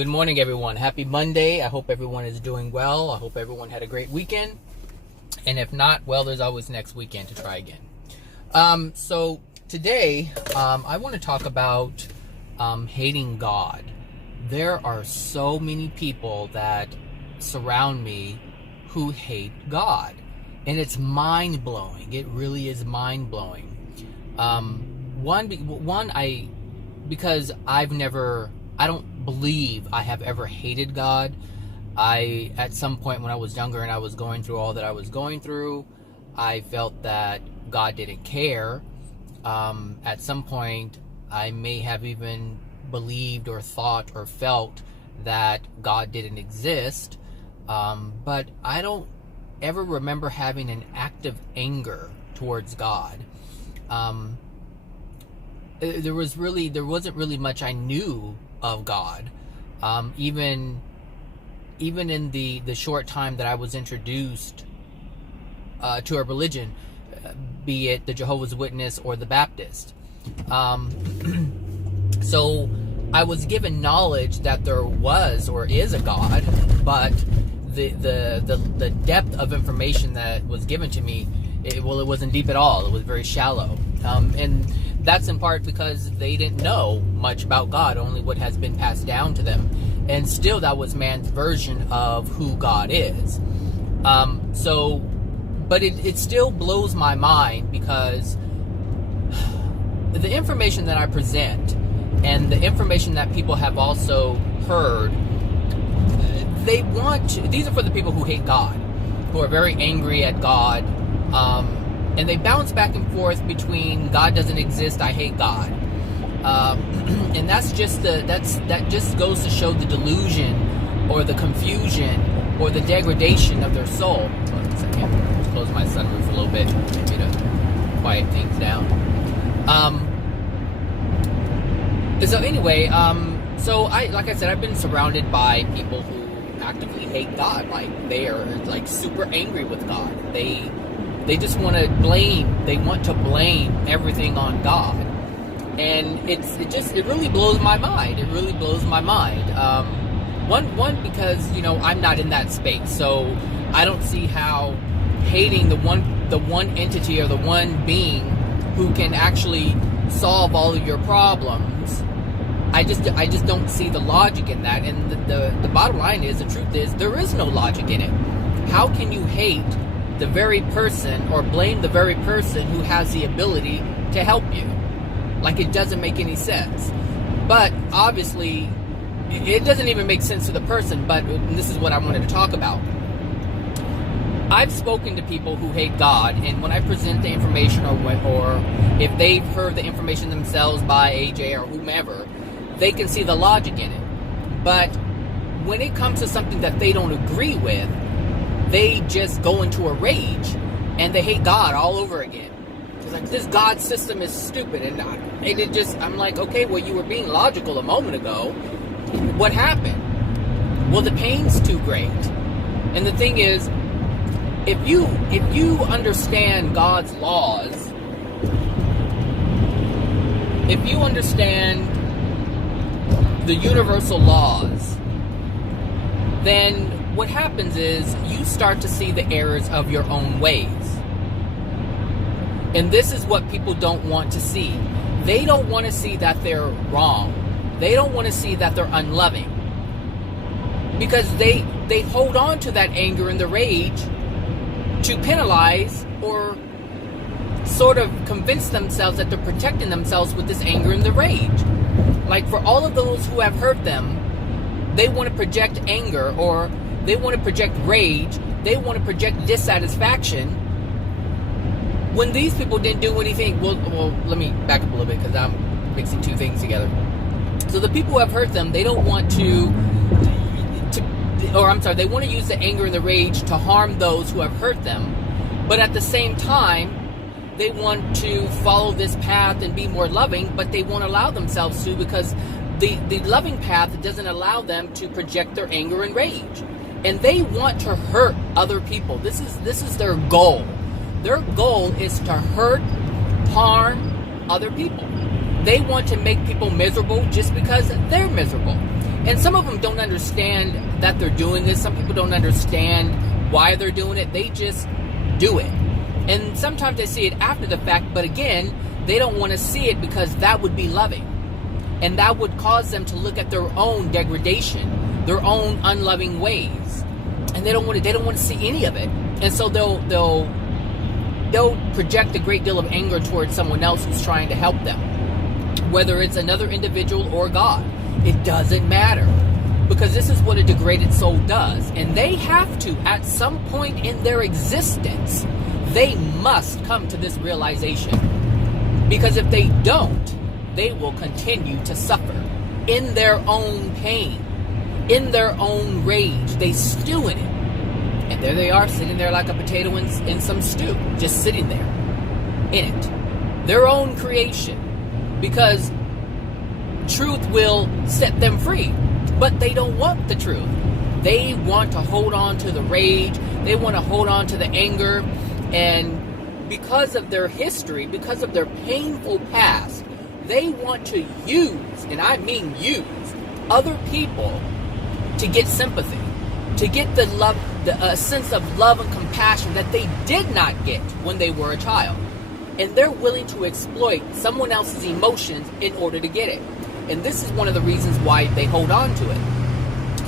Good morning, everyone. Happy Monday. I hope everyone is doing well. I hope everyone had a great weekend. And if not, well, there's always next weekend to try again. So today, I want to talk about hating God. There are so many people that surround me who hate God. And it's mind-blowing. It really is mind-blowing. Because I don't believe I have ever hated God. At some point when I was younger and I was going through all that I was going through, I felt that God didn't care. At some point, I may have even believed or thought or felt that God didn't exist. But I don't ever remember having an active anger towards God. There wasn't really much I knew of God. Even in the short time that I was introduced to a religion, be it the Jehovah's Witness or the Baptist. So I was given knowledge that there was or is a God, but the depth of information that was given to me, it wasn't deep at all. It was very shallow. And that's in part because they didn't know much about God, only what has been passed down to them. And still, that was man's version of who God is. But it still blows my mind because the information that I present and the information that people have also heard, these are for the people who hate God, who are very angry at God, and they bounce back and forth between God doesn't exist, I hate God. And that just goes to show the delusion or the confusion or the degradation of their soul. Hold on a second. Let's close my sunroof a little bit, maybe to quiet things down. So anyway, like I said, I've been surrounded by people who actively hate God. Like, they are like super angry with God. They just want to blame. They want to blame everything on God. And it really blows my mind. It really blows my mind. One because I'm not in that space, so I don't see how hating the one entity or the one being who can actually solve all of your problems. I just don't see the logic in that. And the bottom line is, the truth is, there is no logic in it. How can you hate the very person or blame the very person who has the ability to help you? Like, it doesn't make any sense. But obviously, it doesn't even make sense to the person, but this is what I wanted to talk about. I've spoken to people who hate God, and when I present the information or if they've heard the information themselves by AJ or whomever, they can see the logic in it. But when it comes to something that they don't agree with, they just go into a rage and they hate God all over again. It's like, this God system is stupid, and I'm like, okay, well, you were being logical a moment ago. What happened? Well, the pain's too great. And the thing is, if you understand God's laws, if you understand the universal laws, then what happens is you start to see the errors of your own ways. And this is what people don't want to see. They don't want to see that they're wrong. They don't want to see that they're unloving. Because they hold on to that anger and the rage to penalize or sort of convince themselves that they're protecting themselves with this anger and the rage. Like, for all of those who have hurt them, they want to project anger, or they want to project rage. They want to project dissatisfaction when these people didn't do anything. Well, let me back up a little bit because I'm mixing two things together. So the people who have hurt them, they don't want they want to use the anger and the rage to harm those who have hurt them. But at the same time, they want to follow this path and be more loving, but they won't allow themselves to, because the loving path doesn't allow them to project their anger and rage. And they want to hurt other people. This is their goal. Their goal is to hurt, harm other people. They want to make people miserable just because they're miserable. And some of them don't understand that they're doing this. Some people don't understand why they're doing it. They just do it. And sometimes they see it after the fact, but again, they don't want to see it because that would be loving. And that would cause them to look at their own degradation, their own unloving ways. And they don't want to see any of it. And so they'll project a great deal of anger towards someone else who's trying to help them. Whether it's another individual or God. It doesn't matter. Because this is what a degraded soul does. And they have to, at some point in their existence, they must come to this realization. Because if they don't, they will continue to suffer in their own pain, in their own rage. They stew in it. And there they are, sitting there like a potato in some stew, just sitting there in it. Their own creation. Because truth will set them free. But they don't want the truth. They want to hold on to the rage. They want to hold on to the anger. And because of their history, because of their painful past, they want to use, and I mean use, other people to get sympathy, to get the love, a sense of love and compassion that they did not get when they were a child. And they're willing to exploit someone else's emotions in order to get it. And this is one of the reasons why they hold on to it.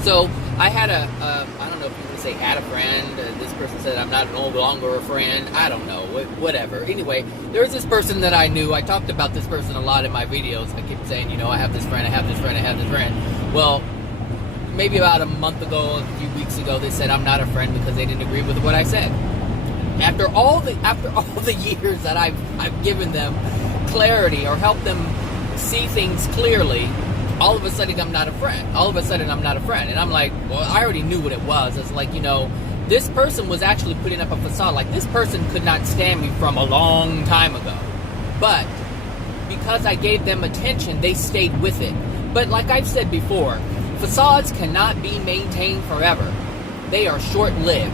So I had I don't know if you would say had a friend. This person said I'm not no longer a friend. I don't know, whatever. Anyway, there was this person that I knew. I talked about this person a lot in my videos. I kept saying, I have this friend, I have this friend, I have this friend. Well, maybe about a month ago, a few weeks ago, they said I'm not a friend because they didn't agree with what I said. After all the years that I've given them clarity or helped them see things clearly, all of a sudden I'm not a friend. All of a sudden I'm not a friend. And I'm like, well, I already knew what it was. It's like, this person was actually putting up a facade. Like, this person could not stand me from a long time ago. But because I gave them attention, they stayed with it. But like I've said before, facades cannot be maintained forever. They are short-lived.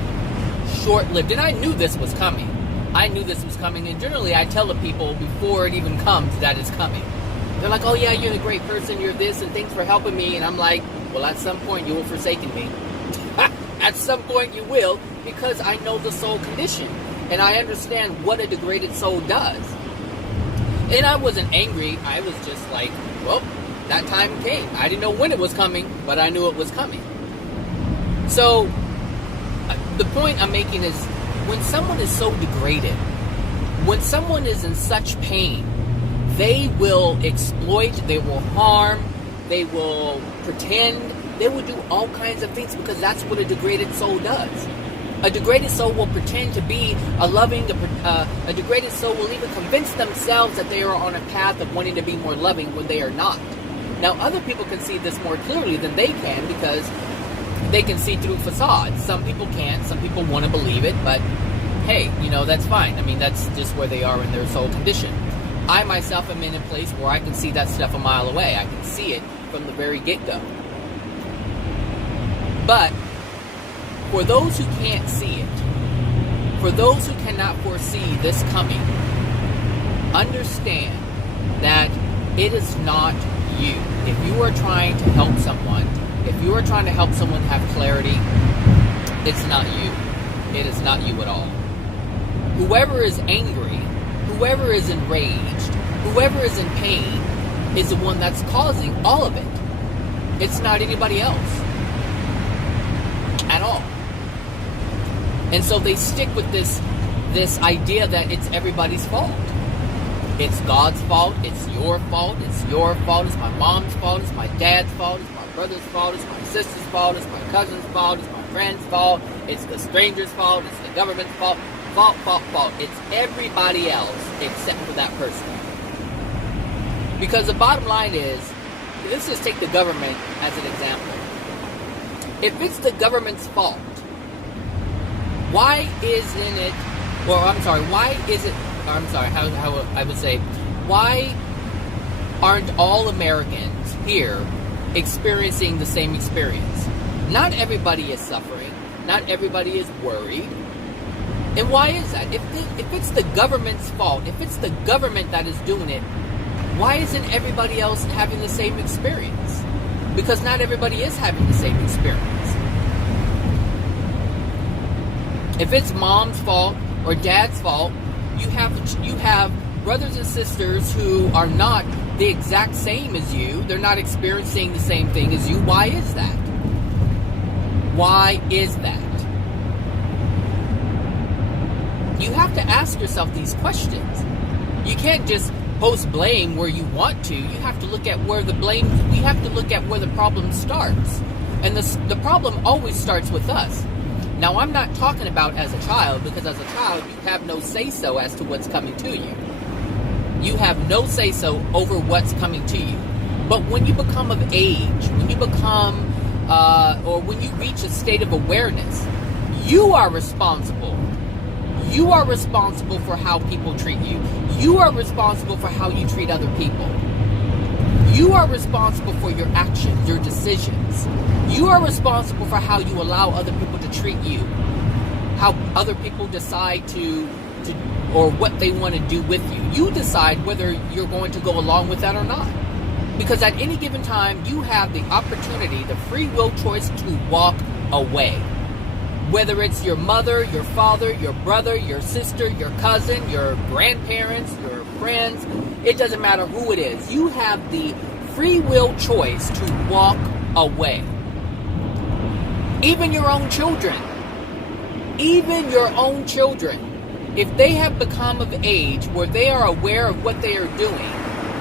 Short-lived. And I knew this was coming. And generally I tell the people before it even comes that it's coming. They're like, oh yeah, you're a great person, you're this, and thanks for helping me. And I'm like, well, at some point you will forsaken me. At some point you will, because I know the soul condition. And I understand what a degraded soul does. And I wasn't angry. I was just like, well, that time came. I didn't know when it was coming, but I knew it was coming. So, the point I'm making is, when someone is so degraded, when someone is in such pain, they will exploit, they will harm, they will pretend, they will do all kinds of things because that's what a degraded soul does. A degraded soul will pretend to be a loving, a degraded soul will even convince themselves that they are on a path of wanting to be more loving when they are not. Now, other people can see this more clearly than they can because they can see through facades. Some people can't, some people want to believe it, but hey, that's fine. I mean, that's just where they are in their soul condition. I myself am in a place where I can see that stuff a mile away. I can see it from the very get-go. But for those who can't see it, for those who cannot foresee this coming, understand that it is not you. If you are trying to help someone, if you are trying to help someone have clarity, it's not you. It is not you at all. Whoever is angry, whoever is enraged, whoever is in pain, is the one that's causing all of it. It's not anybody else. At all. And so they stick with this idea that it's everybody's fault. It's God's fault, it's your fault, it's your fault, it's my mom's fault, it's my dad's fault, it's my brother's fault, it's my sister's fault, it's my cousin's fault, it's my friend's fault, it's the stranger's fault, it's the government's fault. Fault. It's everybody else except for that person. Because the bottom line is, let's just take the government as an example. If it's the government's fault, why aren't all Americans here experiencing the same experience? Not everybody is suffering. Not everybody is worried. And why is that? If it's the government's fault, if it's the government that is doing it, why isn't everybody else having the same experience? because not everybody is having the same experience. If it's mom's fault or dad's fault, you have brothers and sisters who are not the exact same as you. They're not experiencing the same thing as you. Why is that? Why is that? You have to ask yourself these questions. You can't just post blame where you want to. You have to look at where the problem starts. And the problem always starts with us. Now, I'm not talking about as a child, because as a child, you have no say-so as to what's coming to you. You have no say-so over what's coming to you. But when you become of age, when you become, or when you reach a state of awareness, you are responsible. You are responsible for how people treat you. You are responsible for how you treat other people. You are responsible for your actions, your decisions. You are responsible for how you allow other people to treat you. How other people decide to or what they want to do with you. You decide whether you're going to go along with that or not. Because at any given time, you have the opportunity, the free will choice to walk away. Whether it's your mother, your father, your brother, your sister, your cousin, your grandparents, your friends, it doesn't matter who it is. You have the free will choice to walk away. Even your own children. Even your own children. If they have become of age where they are aware of what they are doing,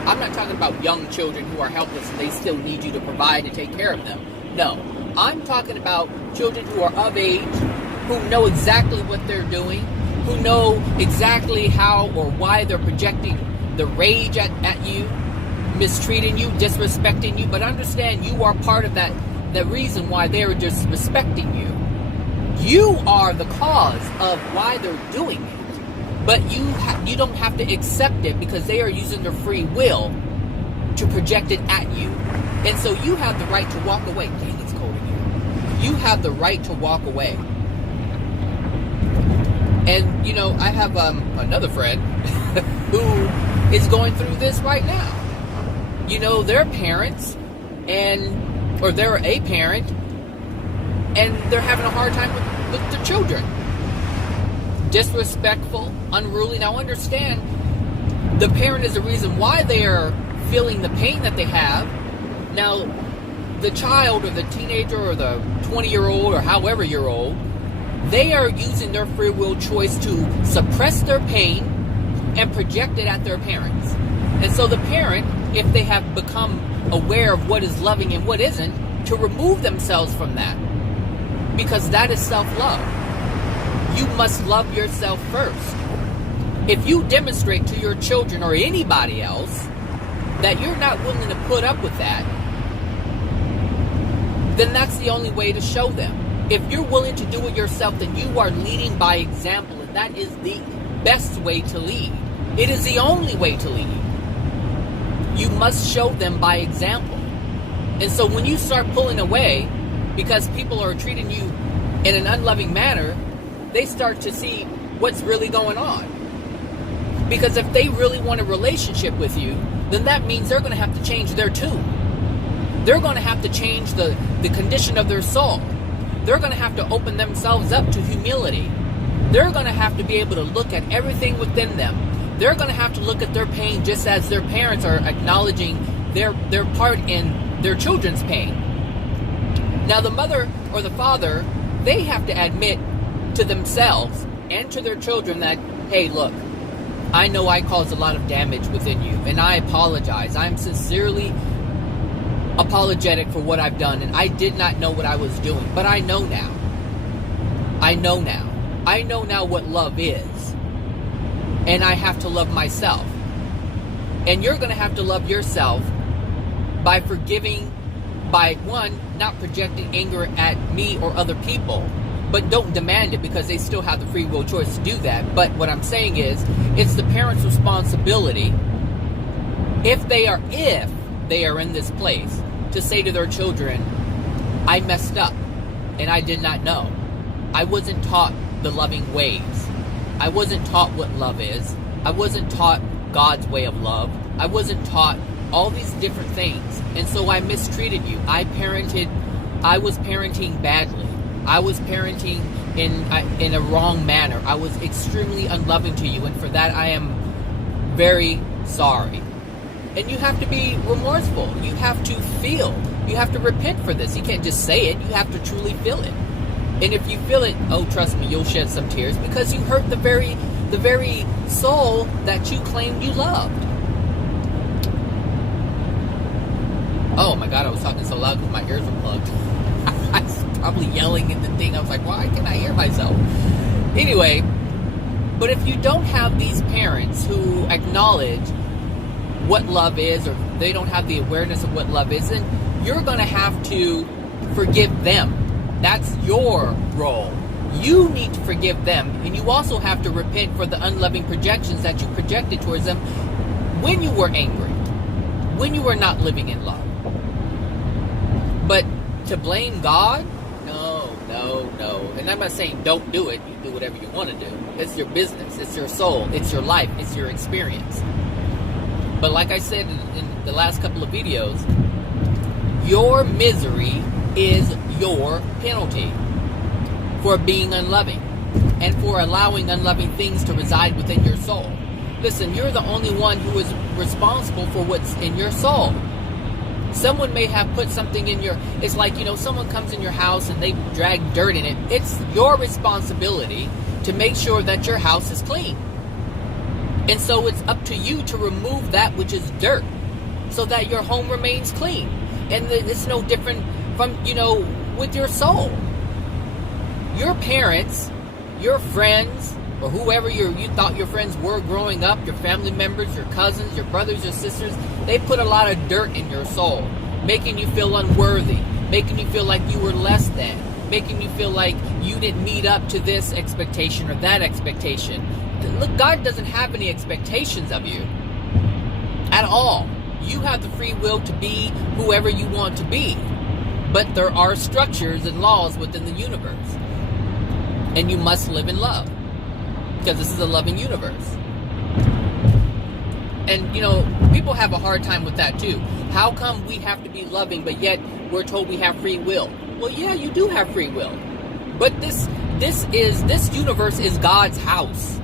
I'm not talking about young children who are helpless and they still need you to provide and take care of them. No. I'm talking about children who are of age, who know exactly what they're doing, who know exactly how or why they're projecting the rage at you, mistreating you, disrespecting you, but understand you are part of that, the reason why they are disrespecting you. You are the cause of why they're doing it. But you don't have to accept it because they are using their free will to project it at you. And so you have the right to walk away. Dang, it's cold in here. You have the right to walk away. And, I have another friend who is going through this right now. They're parents, or they're a parent, and they're having a hard time with the children. Disrespectful, unruly. Now understand, the parent is the reason why they are feeling the pain that they have. Now, the child or the teenager or the 20-year-old or however-year-old, they are using their free will choice to suppress their pain and project it at their parents. And so the parent, if they have become aware of what is loving and what isn't, to remove themselves from that. Because that is self-love. You must love yourself first. If you demonstrate to your children or anybody else that you're not willing to put up with that, then that's the only way to show them. If you're willing to do it yourself, then you are leading by example, and that is the best way to lead. It is the only way to lead. You must show them by example. And so when you start pulling away because people are treating you in an unloving manner, they start to see what's really going on. Because if they really want a relationship with you, then that means they're going to have to change their tune. They're going to have to change the condition of their soul. They're going to have to open themselves up to humility. They're going to have to be able to look at everything within them. They're going to have to look at their pain just as their parents are acknowledging their part in their children's pain. Now the mother or the father, they have to admit to themselves and to their children that, hey, look, I know I caused a lot of damage within you, and I apologize. I'm sincerely apologetic for what I've done, and I did not know what I was doing, but I know now. I know now. I know now what love is, and I have to love myself. And you're going to have to love yourself by forgiving, by one, not projecting anger at me or other people, but don't demand it because they still have the free will choice to do that. But what I'm saying is, it's the parent's responsibility, if they are in this place, to say to their children, I messed up and I did not know. I wasn't taught the loving ways. I wasn't taught what love is. I wasn't taught God's way of love. I wasn't taught all these different things. And so I mistreated you. I was parenting badly. I was parenting in a wrong manner. I was extremely unloving to you, and for that I am very sorry. And you have to be remorseful. You have to feel. You have to repent for this. You can't just say it. You have to truly feel it. And if you feel it, oh, trust me, you'll shed some tears, because you hurt the very soul that you claimed you loved. Oh my God, I was talking so loud because my ears were plugged. I was probably yelling at the thing. I was like, why can't I hear myself? Anyway, but if you don't have these parents who acknowledge what love is, or they don't have the awareness of what love is, then you're going to have to forgive them. That's your role. You need to forgive them, and you also have to repent for the unloving projections that you projected towards them when you were angry, when you were not living in love. But to blame God? No. And I'm not saying don't do it. You do whatever you want to do. It's your business. It's your soul. It's your life. It's your experience. But like I said in the last couple of videos, your misery is your penalty for being unloving and for allowing unloving things to reside within your soul. Listen, you're the only one who is responsible for what's in your soul. Someone may have put something in your... It's like, someone comes in your house and they drag dirt in it. It's your responsibility to make sure that your house is clean. And so it's up to you to remove that which is dirt so that your home remains clean. And it's no different from, with your soul. Your parents, your friends, or whoever you thought your friends were growing up, your family members, your cousins, your brothers, your sisters, they put a lot of dirt in your soul, making you feel unworthy, making you feel like you were less than, making you feel like you didn't meet up to this expectation or that expectation. Look, God doesn't have any expectations of you at all. You have the free will to be whoever you want to be. But there are structures and laws within the universe. And you must live in love. Because this is a loving universe. And, people have a hard time with that too. How come we have to be loving, but yet we're told we have free will? Well, yeah, you do have free will. But this universe is God's house.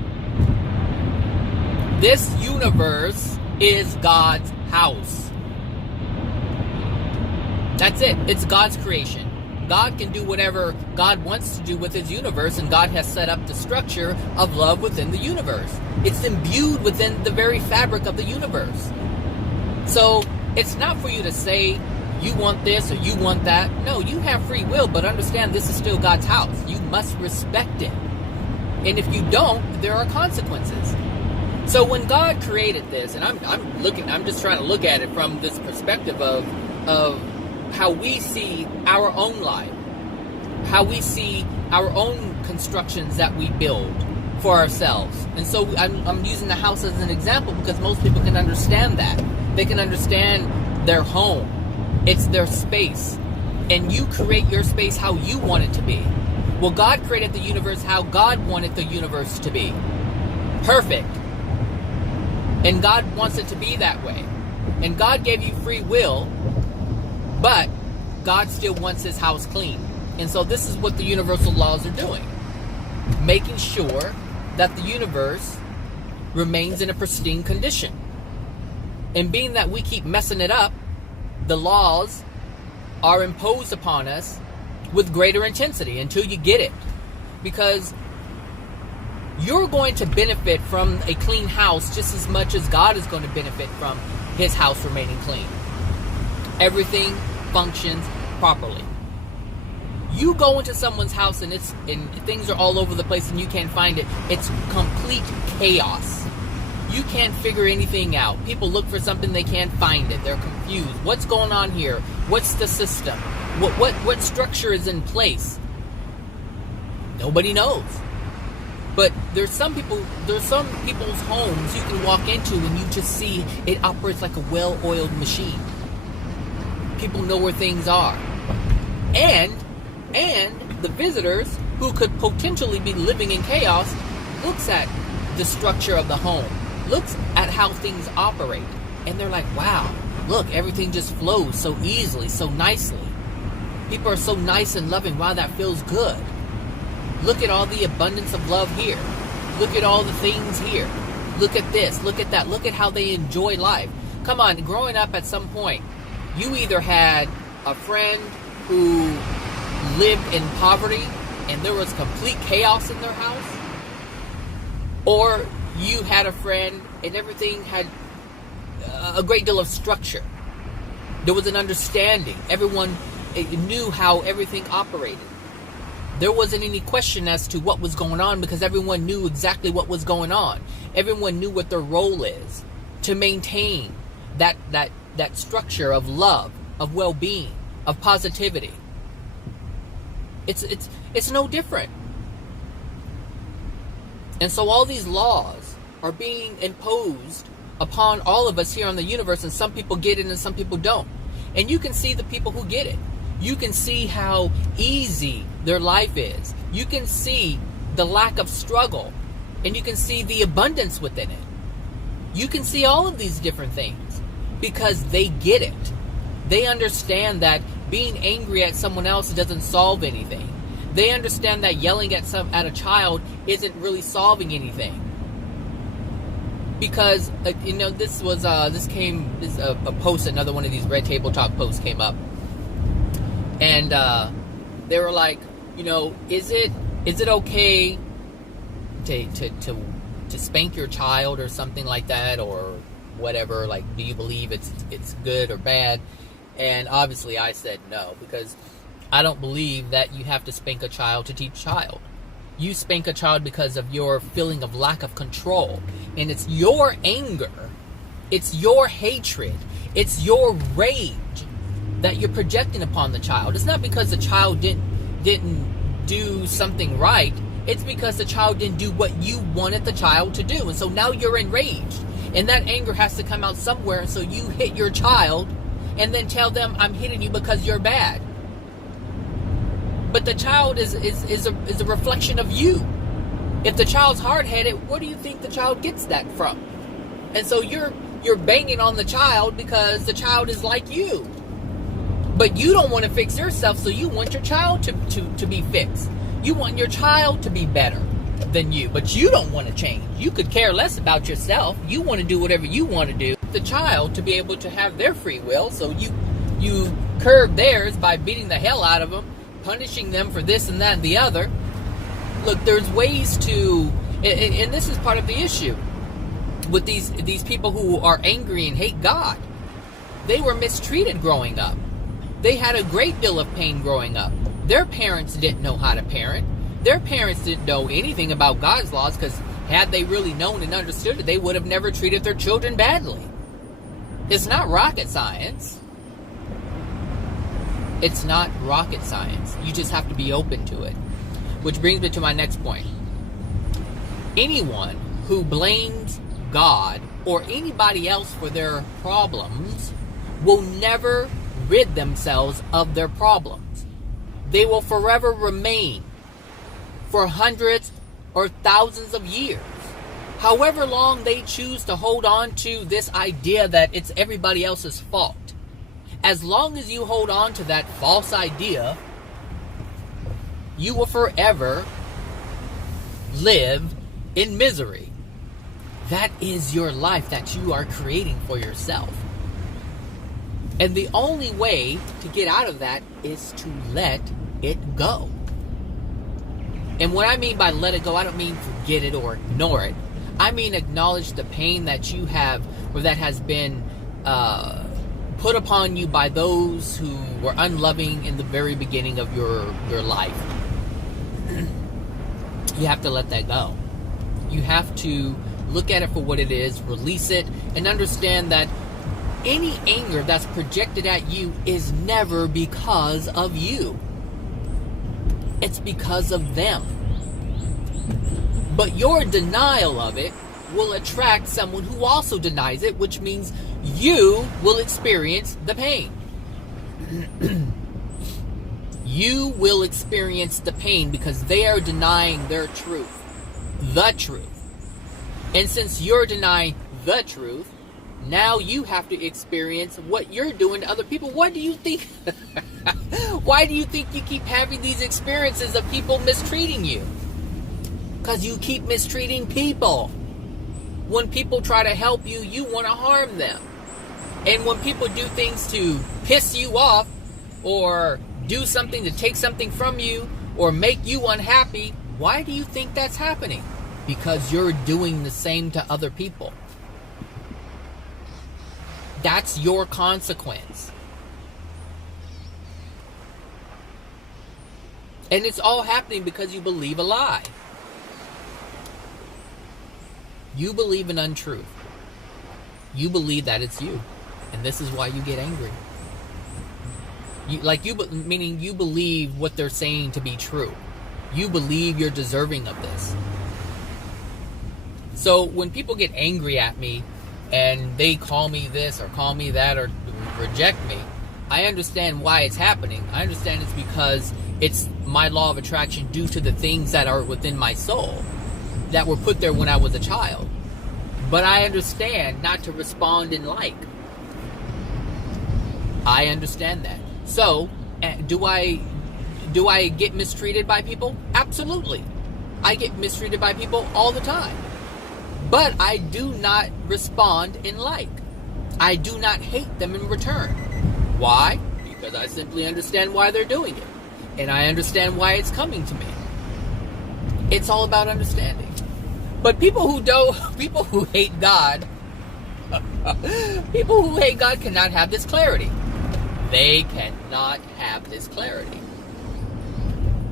This universe is God's house. That's it. It's God's creation. God can do whatever God wants to do with his universe, and God has set up the structure of love within the universe. It's imbued within the very fabric of the universe. So it's not for you to say you want this or you want that. No, you have free will, but understand this is still God's house. You must respect it. And if you don't, there are consequences. So when God created this, and I'm just trying to look at it from this perspective of how we see our own life, how we see our own constructions that we build for ourselves. And so I'm using the house as an example because most people can understand that. They can understand their home. It's their space. And you create your space how you want it to be. Well, God created the universe how God wanted the universe to be. Perfect. And God wants it to be that way. And God gave you free will, but God still wants his house clean. And so this is what the universal laws are doing. Making sure that the universe remains in a pristine condition. And being that we keep messing it up, the laws are imposed upon us with greater intensity until you get it. Because you're going to benefit from a clean house just as much as God is going to benefit from his house remaining clean. Everything functions properly. You go into someone's house and things are all over the place and you can't find it. It's complete chaos. You can't figure anything out. People look for something, they can't find it. They're confused. What's going on here? What's the system? What structure is in place? Nobody knows. But there's some people's homes you can walk into and you just see it operates like a well-oiled machine. People know where things are. And the visitors who could potentially be living in chaos looks at the structure of the home, looks at how things operate, and they're like, wow, Look, everything just flows so easily, so nicely. People are so nice and loving. Wow, that feels good. Look at all the abundance of love here. Look at all the things here. Look at this. Look at that. Look at how they enjoy life. Come on, growing up at some point, you either had a friend who lived in poverty and there was complete chaos in their house, or you had a friend and everything had a great deal of structure. There was an understanding. Everyone knew how everything operated. There wasn't any question as to what was going on because everyone knew exactly what was going on. Everyone knew what their role is to maintain that structure of love, of well-being, of positivity. It's no different. And so all these laws are being imposed upon all of us here on the universe, and some people get it and some people don't. And you can see the people who get it. You can see how easy their life is. You can see the lack of struggle, and you can see the abundance within it. You can see all of these different things because they get it. They understand that being angry at someone else doesn't solve anything. They understand that yelling at a child isn't really solving anything. Because this was a post, another one of these Red Table Talk posts came up, and they were like, is it okay to spank your child or something like that, or whatever? Like, do you believe it's good or bad? And obviously I said no, because I don't believe that you have to spank a child to teach a child. You spank a child because of your feeling of lack of control. And it's your anger, it's your hatred, it's your rage that you're projecting upon the child. It's not because the child didn't do something right. It's because the child didn't do what you wanted the child to do. And so now you're enraged. And that anger has to come out somewhere. And so you hit your child and then tell them, I'm hitting you because you're bad. But the child is a reflection of you. If the child's hard-headed, where do you think the child gets that from? And so you're banging on the child because the child is like you. But you don't want to fix yourself, so you want your child to be fixed. You want your child to be better than you, but you don't want to change. You could care less about yourself. You want to do whatever you want to do. The child to be able to have their free will, so you curb theirs by beating the hell out of them, punishing them for this and that and the other. Look, there's ways to, and this is part of the issue with these people who are angry and hate God. They were mistreated growing up. They had a great deal of pain growing up. Their parents didn't know how to parent. Their parents didn't know anything about God's laws, because had they really known and understood it, they would have never treated their children badly. It's not rocket science. It's not rocket science. You just have to be open to it. Which brings me to my next point. Anyone who blames God or anybody else for their problems will never rid themselves of their problems. They will forever remain for hundreds or thousands of years. However long they choose to hold on to this idea that it's everybody else's fault. As long as you hold on to that false idea, you will forever live in misery. That is your life that you are creating for yourself. And the only way to get out of that is to let it go. And what I mean by let it go, I don't mean forget it or ignore it. I mean acknowledge the pain that you have, or that has been put upon you by those who were unloving in the very beginning of your life. You have to let that go. You have to look at it for what it is, release it, and understand that any anger that's projected at you is never because of you. It's because of them. But your denial of it will attract someone who also denies it, which means you will experience the pain. You will experience the pain because they are denying their truth. The truth. And since you're denying the truth, Now you have to experience what you're doing to other people. What do you think? Why do you think you keep having these experiences of people mistreating you? Because you keep mistreating people. When people try to help you, you want to harm them. And when people do things to piss you off, or do something to take something from you, or make you unhappy, why do you think that's happening? Because you're doing the same to other people. That's your consequence. And it's all happening because you believe a lie. You believe an untruth. You believe that it's you. And this is why you get angry. Meaning you believe what they're saying to be true. You believe you're deserving of this. So when people get angry at me and they call me this or call me that or reject me, I understand why it's happening. I understand it's because it's my law of attraction due to the things that are within my soul that were put there when I was a child. But I understand not to respond in like. I understand that. So, do I get mistreated by people? Absolutely. I get mistreated by people all the time. But I do not respond in like. I do not hate them in return. Why? Because I simply understand why they're doing it. And I understand why it's coming to me. It's all about understanding. But people who hate God, people who hate God cannot have this clarity. They cannot have this clarity.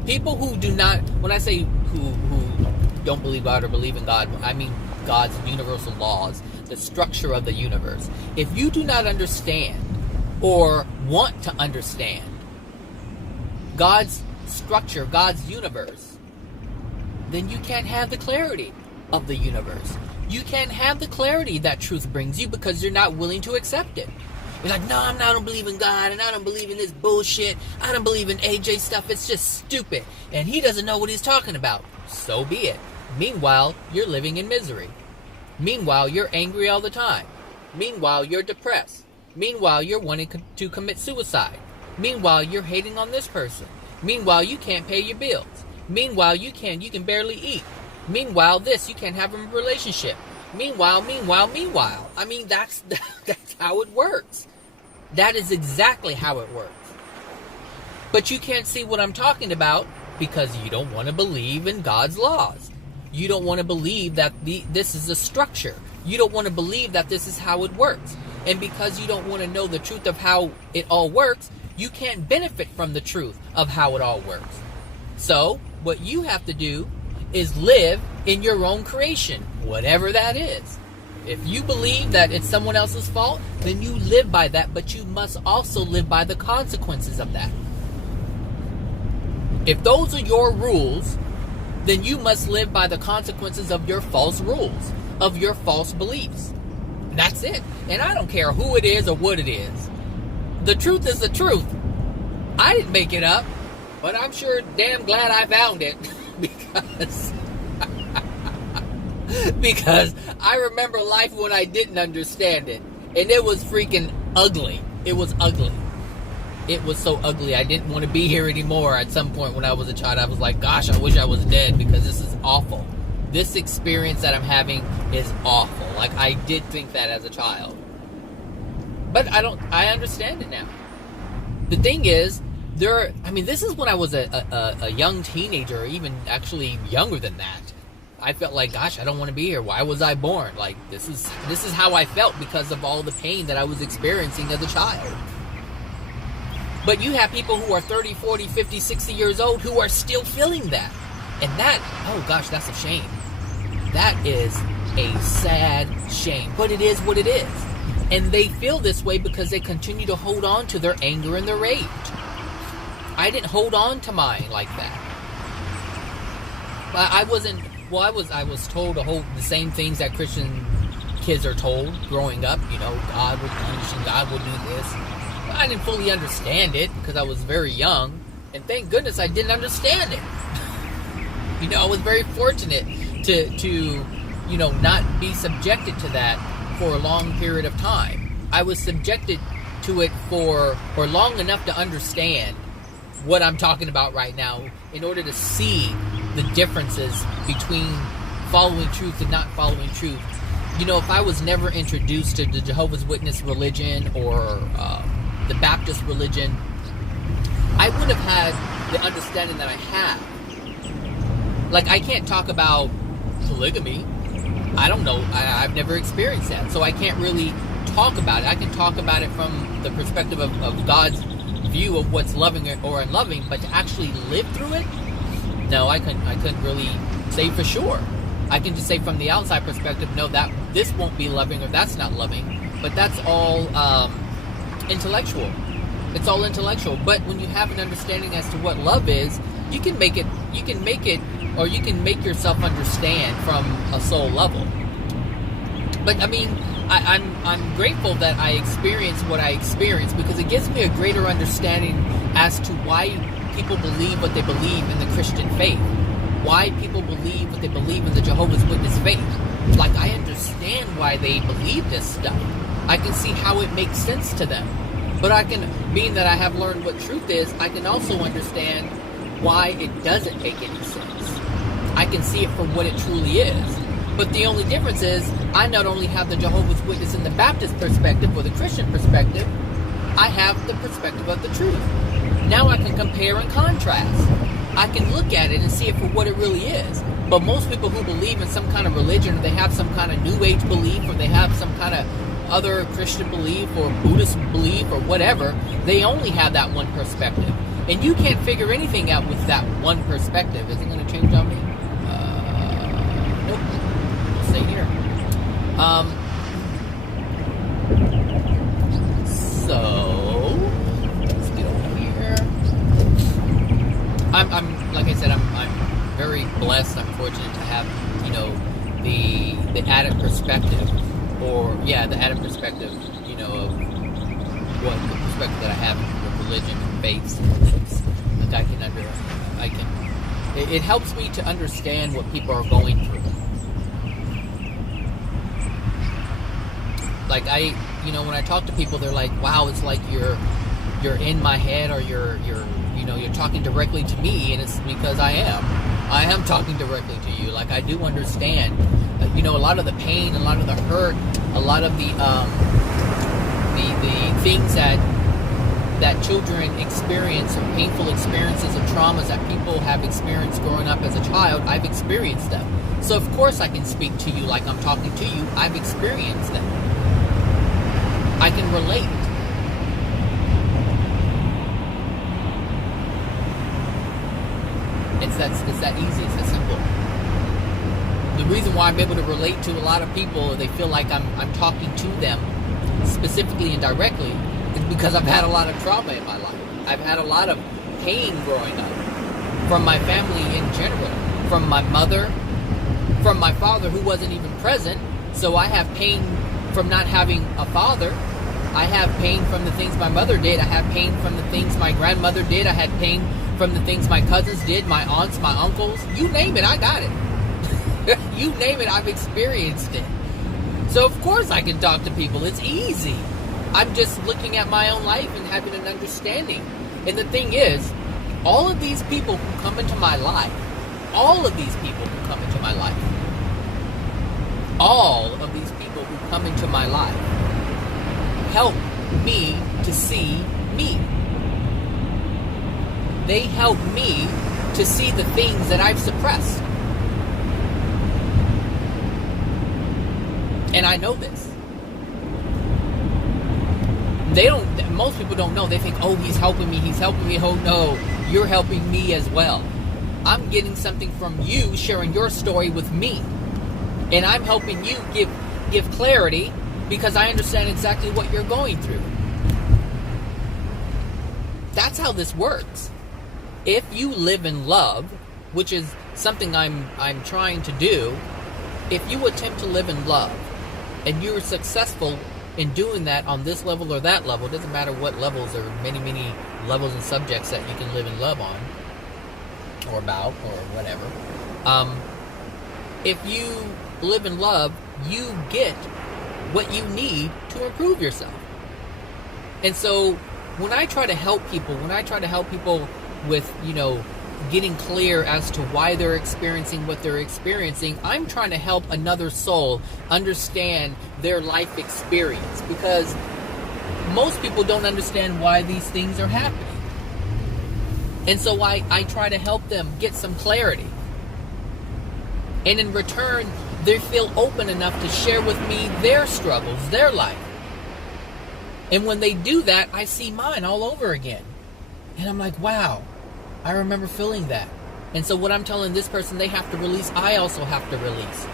People who do not, when I say who don't believe God or believe in God, I mean God's universal laws, the structure of the universe. If you do not understand or want to understand God's structure, God's universe, then you can't have the clarity of the universe. You can't have the clarity that truth brings you because you're not willing to accept it. You're like, no, I don't believe in God, and I don't believe in this bullshit. I don't believe in AJ stuff. It's just stupid. And he doesn't know what he's talking about. So be it. Meanwhile, you're living in misery. Meanwhile, you're angry all the time. Meanwhile, you're depressed. Meanwhile, you're wanting to commit suicide. Meanwhile, you're hating on this person. Meanwhile, you can't pay your bills. Meanwhile, you can barely eat. Meanwhile, you can't have a relationship. Meanwhile. I mean, that's how it works. That is exactly how it works. But you can't see what I'm talking about because you don't want to believe in God's laws. You don't want to believe that this is a structure. You don't want to believe that this is how it works. And because you don't want to know the truth of how it all works, you can't benefit from the truth of how it all works. So, what you have to do is live in your own creation, whatever that is. If you believe that it's someone else's fault, then you live by that, but you must also live by the consequences of that. If those are your rules, then you must live by the consequences of your false rules, of your false beliefs. That's it. And I don't care who it is or what it is. The truth is the truth. I didn't make it up, but I'm sure damn glad I found it because I remember life when I didn't understand it. And it was freaking ugly. It was ugly. It was so ugly. I didn't want to be here anymore. At some point when I was a child, I was like, gosh, I wish I was dead because this is awful. This experience that I'm having is awful. Like, I did think that as a child. But I understand it now. The thing is, this is when I was a young teenager, or even actually younger than that. I felt like, gosh, I don't want to be here. Why was I born? Like, this is how I felt because of all the pain that I was experiencing as a child. But you have people who are 30, 40, 50, 60 years old who are still feeling that. And that, oh gosh, that's a shame. That is a sad shame. But it is what it is. And they feel this way because they continue to hold on to their anger and their rage. I didn't hold on to mine like that. I was told to hold the same things that Christian kids are told growing up. You know, God will punish and God will do this. But I didn't fully understand it because I was very young. And thank goodness I didn't understand it. I was very fortunate to not be subjected to that for a long period of time. I was subjected to it for long enough to understand what I'm talking about right now, in order to see the differences between following truth and not following truth. You know, if I was never introduced to the Jehovah's Witness religion or the Baptist religion, I wouldn't have had the understanding that I have. Like, I can't talk about polygamy. I don't know. I've never experienced that, so I can't really talk about it. I can talk about it from the perspective of God's view of what's loving or unloving, but to actually live through it, no, I couldn't really say for sure. I can just say from the outside perspective, no, that this won't be loving or that's not loving, but that's all intellectual. It's all intellectual. But when you have an understanding as to what love is, you can make it, or you can make yourself understand from a soul level. But I mean, I'm grateful that I experienced what I experienced, because it gives me a greater understanding as to why people believe what they believe in the Christian faith. Why people believe what they believe in the Jehovah's Witness faith. Like, I understand why they believe this stuff. I can see how it makes sense to them. But I can, being that I have learned what truth is, I can also understand why it doesn't make any sense. I can see it for what it truly is. But the only difference is, I not only have the Jehovah's Witness and the Baptist perspective or the Christian perspective, I have the perspective of the truth. Now I can compare and contrast. I can look at it and see it for what it really is. But most people who believe in some kind of religion, or they have some kind of New Age belief, or they have some kind of other Christian belief or Buddhist belief or whatever, they only have that one perspective. And you can't figure anything out with that one perspective. Is it going to change on me? Nope. We'll stay here. So, let's get over here. I'm like I said, I'm very blessed. I'm fortunate to have, you know, the added perspective, the added perspective, you know, of what the perspective that I have with religion and faiths and beliefs. Like it helps me to understand what people are going through. Like, when I talk to people, they're like, wow, it's like you're in my head, or you're talking directly to me, and it's because I am talking directly to you. Like, I do understand, a lot of the pain, a lot of the hurt, a lot of the things that children experience, or painful experiences and traumas that people have experienced growing up as a child. I've experienced them. So of course I can speak to you like I'm talking to you. I've experienced them. I can relate. It's that easy. It's that simple. The reason why I'm able to relate to a lot of people, they feel like I'm talking to them specifically and directly, is because I've had a lot of trauma in my life. I've had a lot of pain growing up from my family in general, from my mother, from my father who wasn't even present. So I have pain from not having a father. I have pain from the things my mother did. I have pain from the things my grandmother did. I had pain from the things my cousins did, my aunts, my uncles. You name it, I got it. You name it, I've experienced it. So of course I can talk to people. It's easy. I'm just looking at my own life and having an understanding. And the thing is, all of these people who come into my life, all of these people who come into my life, help me to see me. They help me to see the things that I've suppressed. And I know this. Most people don't know. They think, oh, he's helping me. Oh, no, you're helping me as well. I'm getting something from you, sharing your story with me. And I'm helping you give clarity, because I understand exactly what you're going through. That's how this works. If you live in love, which is something I'm trying to do, if you attempt to live in love, and you're successful in doing that on this level or that level, it doesn't matter what levels, there are many, many levels and subjects that you can live in love on, or about, or whatever. If you live in love, you get what you need to improve yourself. And so when I try to help people, with, getting clear as to why they're experiencing what they're experiencing, I'm trying to help another soul understand their life experience, because most people don't understand why these things are happening. And so I try to help them get some clarity. And in return, they feel open enough to share with me their struggles, their life. And when they do that, I see mine all over again. And I'm like, wow, I remember feeling that. And so what I'm telling this person they have to release, I also have to release.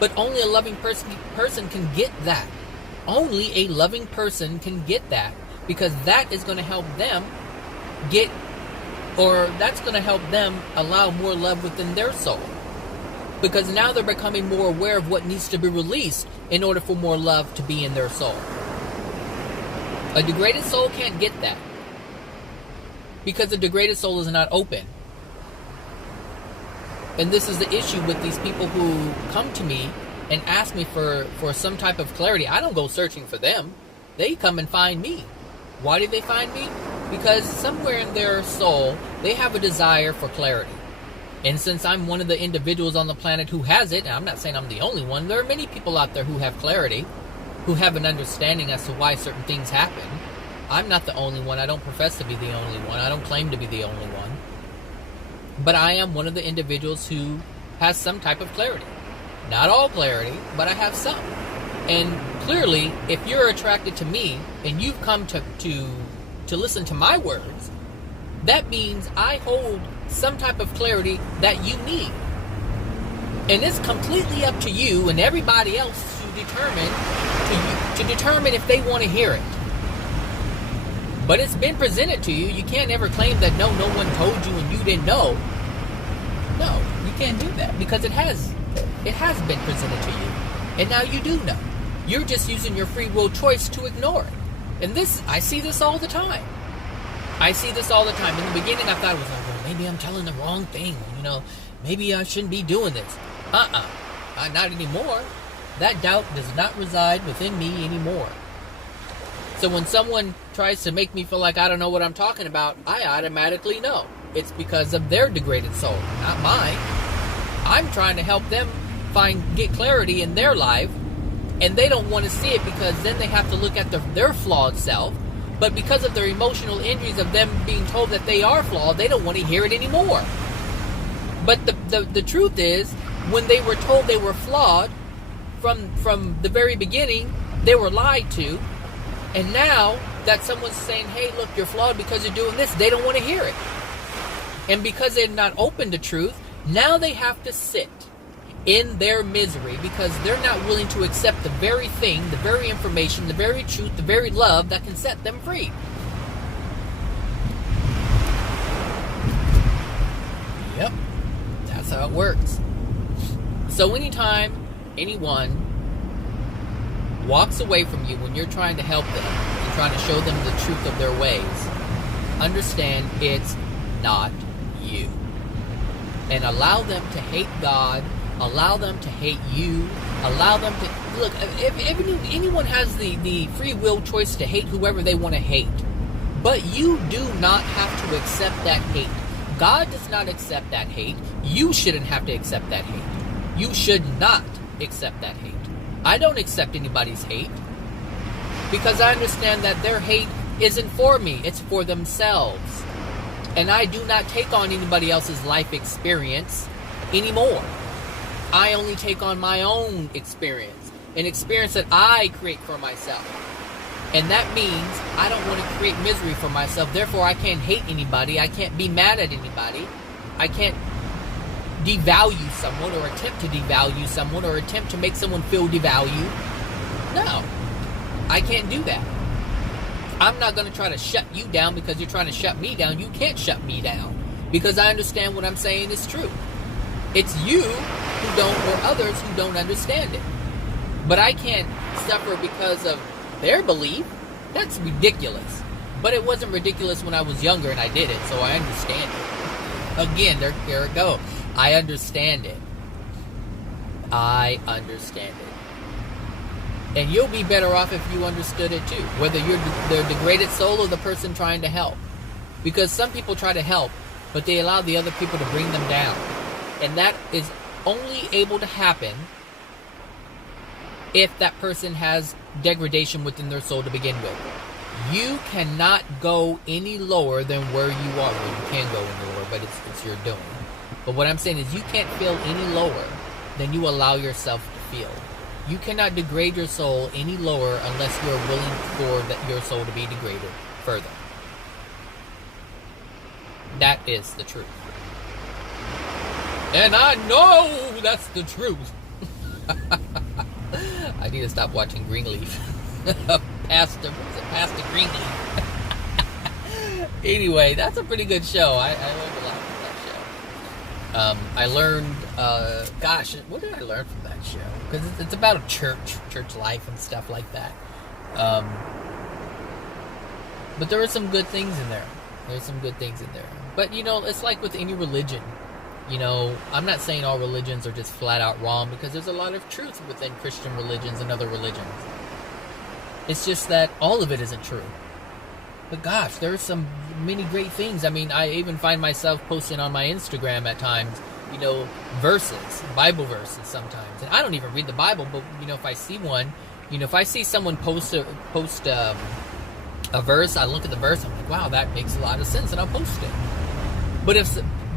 But only a loving person can get that. Only a loving person can get that. Because that is going to help them that's going to help them allow more love within their soul. Because now they're becoming more aware of what needs to be released in order for more love to be in their soul. A degraded soul can't get that, because the degraded soul is not open. And this is the issue with these people who come to me and ask me for some type of clarity. I don't go searching for them. They come and find me. Why did they find me? Because somewhere in their soul, they have a desire for clarity. And since I'm one of the individuals on the planet who has it, and I'm not saying I'm the only one, there are many people out there who have clarity, who have an understanding as to why certain things happen. I'm not the only one. I don't profess to be the only one. I don't claim to be the only one. But I am one of the individuals who has some type of clarity. Not all clarity, but I have some. And clearly, if you're attracted to me and you've come to listen to my words, that means I hold some type of clarity that you need. And it's completely up to you and everybody else to determine if they want to hear it. But it's been presented to you. You can't ever claim that no one told you and you didn't know. No, you can't do that, because it has been presented to you. And now you do know. You're just using your free will choice to ignore it. And I see this all the time. In the beginning, I thought it was like, well, maybe I'm telling the wrong thing. Maybe I shouldn't be doing this. Not anymore. That doubt does not reside within me anymore. So when someone tries to make me feel like I don't know what I'm talking about, I automatically know. It's because of their degraded soul, not mine. I'm trying to help them get clarity in their life, and they don't want to see it because then they have to look at their flawed self. But because of their emotional injuries of them being told that they are flawed, they don't want to hear it anymore. But the truth is, when they were told they were flawed from the very beginning, they were lied to. And now that someone's saying, hey, look, you're flawed because you're doing this, they don't want to hear it. And because they're not open to truth, now they have to sit in their misery because they're not willing to accept the very thing, the very information, the very truth, the very love that can set them free. Yep, that's how it works. So anytime anyone walks away from you when you're trying to help them and trying to show them the truth of their ways, understand it's not you. And allow them to hate God, allow them to hate you, allow them to... Look, if anyone has the free will choice to hate whoever they want to hate, but you do not have to accept that hate. God does not accept that hate. You shouldn't have to accept that hate. You should not accept that hate. I don't accept anybody's hate because I understand that their hate isn't for me. It's for themselves. And I do not take on anybody else's life experience anymore. I only take on my own experience, an experience that I create for myself. And that means I don't want to create misery for myself. Therefore, I can't hate anybody. I can't be mad at anybody. I can't devalue someone or attempt to devalue someone or attempt to make someone feel devalued. No, I can't do that. I'm not going to try to shut you down because you're trying to shut me down. You can't shut me down because I understand what I'm saying is true. It's you who don't, or others who don't understand it. But I can't suffer because of their belief. That's ridiculous. But it wasn't ridiculous when I was younger and I did it, so I understand it. Again, there it goes. I understand it. I understand it. And you'll be better off if you understood it too, whether you're the degraded soul or the person trying to help. Because some people try to help, but they allow the other people to bring them down. And that is only able to happen if that person has degradation within their soul to begin with. You cannot go any lower than where you are. Well, you can go any lower, but it's your doing. But what I'm saying is you can't feel any lower than you allow yourself to feel. You cannot degrade your soul any lower unless you're willing for your soul to be degraded further. That is the truth. And I know that's the truth. I need to stop watching Greenleaf. Pastor Greenleaf. Anyway, that's a pretty good show. I learned a lot from that show. I learned, what did I learn from that show? Because it's about a church life and stuff like that. But there are some good things in there. There's some good things in there. But, it's like with any religion. I'm not saying all religions are just flat out wrong, because there's a lot of truth within Christian religions and other religions. It's just that all of it isn't true. But gosh, there are some many great things. I mean, I even find myself posting on my Instagram at times, verses, Bible verses sometimes. And I don't even read the Bible, but, if I see one, if I see someone post a verse, I look at the verse, I'm like, wow, that makes a lot of sense, and I'll post it. But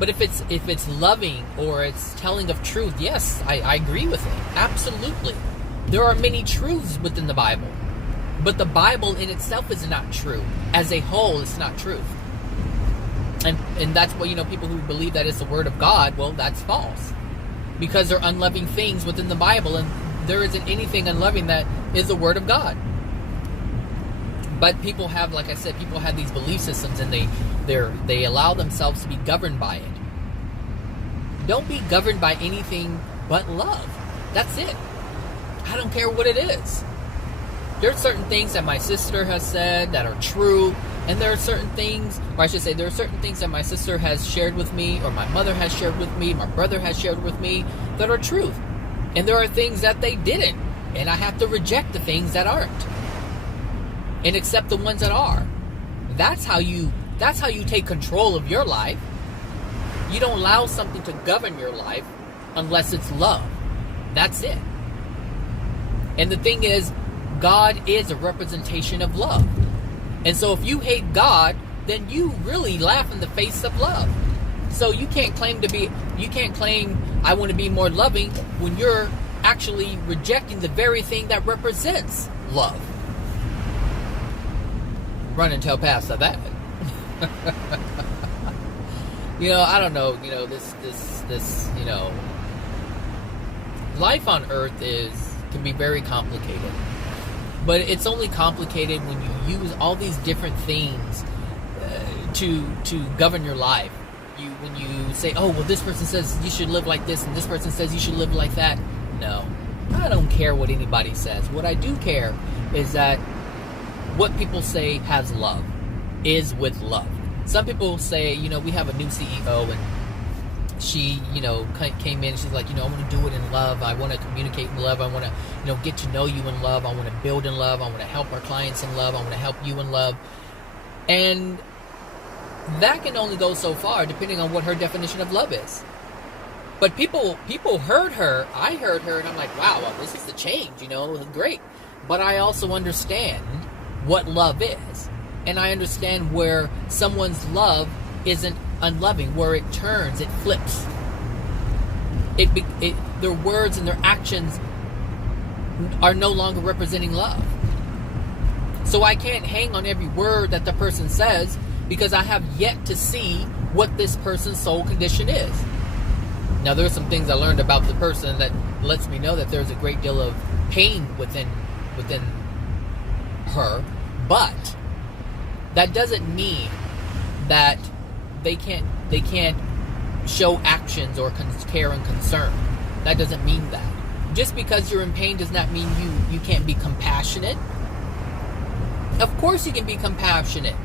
if it's loving or it's telling of truth, yes, I agree with it. Absolutely. There are many truths within the Bible. But the Bible in itself is not true. As a whole, it's not truth. And that's what, people who believe that it's the Word of God, well, that's false. Because there are unloving things within the Bible, and there isn't anything unloving that is the Word of God. But people have, like I said, people have these belief systems, and they allow themselves to be governed by it. Don't be governed by anything but love. That's it. I don't care what it is. There are certain things that my sister has said that are true, and there are certain things, or I should say, there are certain things that my sister has shared with me, or my mother has shared with me, my brother has shared with me, that are truth. And there are things that they didn't, and I have to reject the things that aren't, and accept the ones that are. That's how you take control of your life. You don't allow something to govern your life unless it's love. That's it. And the thing is, God is a representation of love. And so if you hate God, then you really laugh in the face of love. So you can't claim I want to be more loving when you're actually rejecting the very thing that represents love. Run and tell Pastor that. I don't know, this life on earth can be very complicated. But it's only complicated when you use all these different things to govern your life. When you say, oh, well, this person says you should live like this, and this person says you should live like that. No, I don't care what anybody says. What I do care is that what people say has love, is with love. Some people say, we have a new CEO, and she, came in and she's like, I want to do it in love. I want to communicate in love. I want to, get to know you in love. I want to build in love. I want to help our clients in love. I want to help you in love. And that can only go so far depending on what her definition of love is. But people heard her. I heard her, and I'm like, wow, well, this is the change, great. But I also understand what love is. And I understand where someone's love isn't unloving, where it turns, it flips. Their words and their actions are no longer representing love. So I can't hang on every word that the person says, because I have yet to see what this person's soul condition is. Now, there are some things I learned about the person that lets me know that there's a great deal of pain within her, but that doesn't mean that they can't show actions or care and concern. That doesn't mean that. Just because you're in pain does not mean you can't be compassionate. Of course you can be compassionate.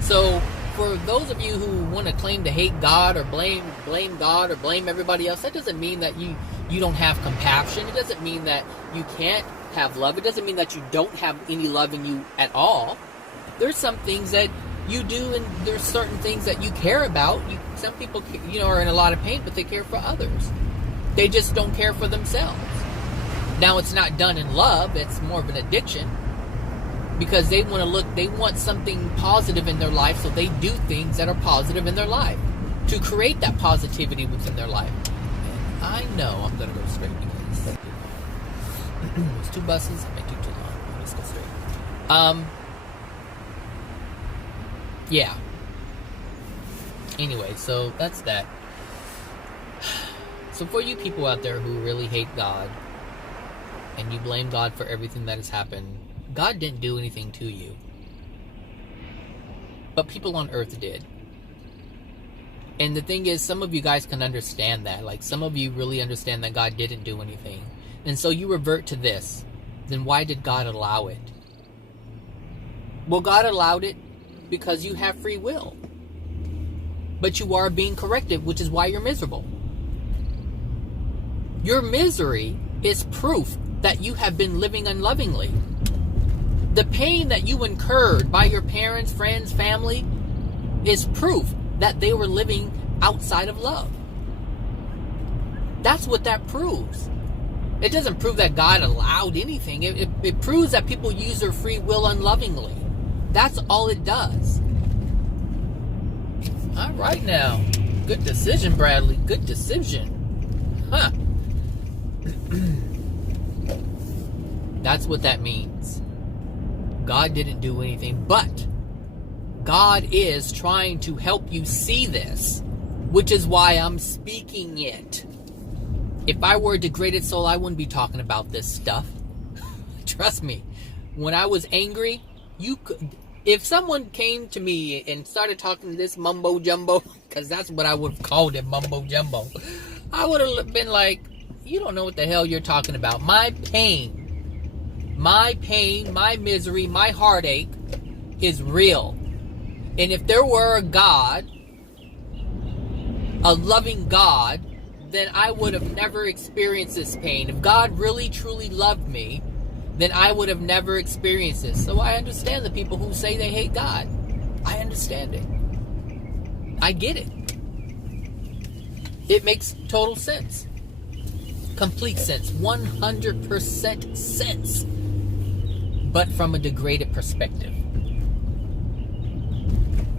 So for those of you who want to claim to hate God or blame everybody else, that doesn't mean that you don't have compassion. It doesn't mean that you can't have love. It doesn't mean that you don't have any love in you at all. There's some things that you do, and there's certain things that you care about. Some people, are in a lot of pain, but they care for others. They just don't care for themselves. Now, it's not done in love. It's more of an addiction, because they want something positive in their life, so they do things that are positive in their life to create that positivity within their life. And I know I'm going to go straight because there's 2 buses. I may take too long. Let's go straight. Yeah. Anyway, so that's that. So for you people out there who really hate God and you blame God for everything that has happened, God didn't do anything to you. But people on earth did. And the thing is, some of you guys can understand that. Like, some of you really understand that God didn't do anything. And so you revert to this. Then why did God allow it? Well, God allowed it because you have free will. But you are being corrected, which is why you're miserable. Your misery is proof that you have been living unlovingly. The pain that you incurred by your parents, friends, family is proof that they were living outside of love. That's what that proves. It doesn't prove that God allowed anything. It proves that people use their free will unlovingly. That's all it does. All right now. Good decision, Bradley. Good decision. Huh. That's what that means. God didn't do anything, but God is trying to help you see this, which is why I'm speaking it. If I were a degraded soul, I wouldn't be talking about this stuff. Trust me. When I was angry, if someone came to me and started talking this mumbo jumbo, because that's what I would have called it, mumbo jumbo, I would have been like, you don't know what the hell you're talking about. My pain, my misery, my heartache is real. And if there were a God, a loving God, then I would have never experienced this pain. If God really truly loved me, then I would have never experienced this. So I understand the people who say they hate God. I understand it. I get it. It makes total sense. Complete sense. 100% sense. But from a degraded perspective.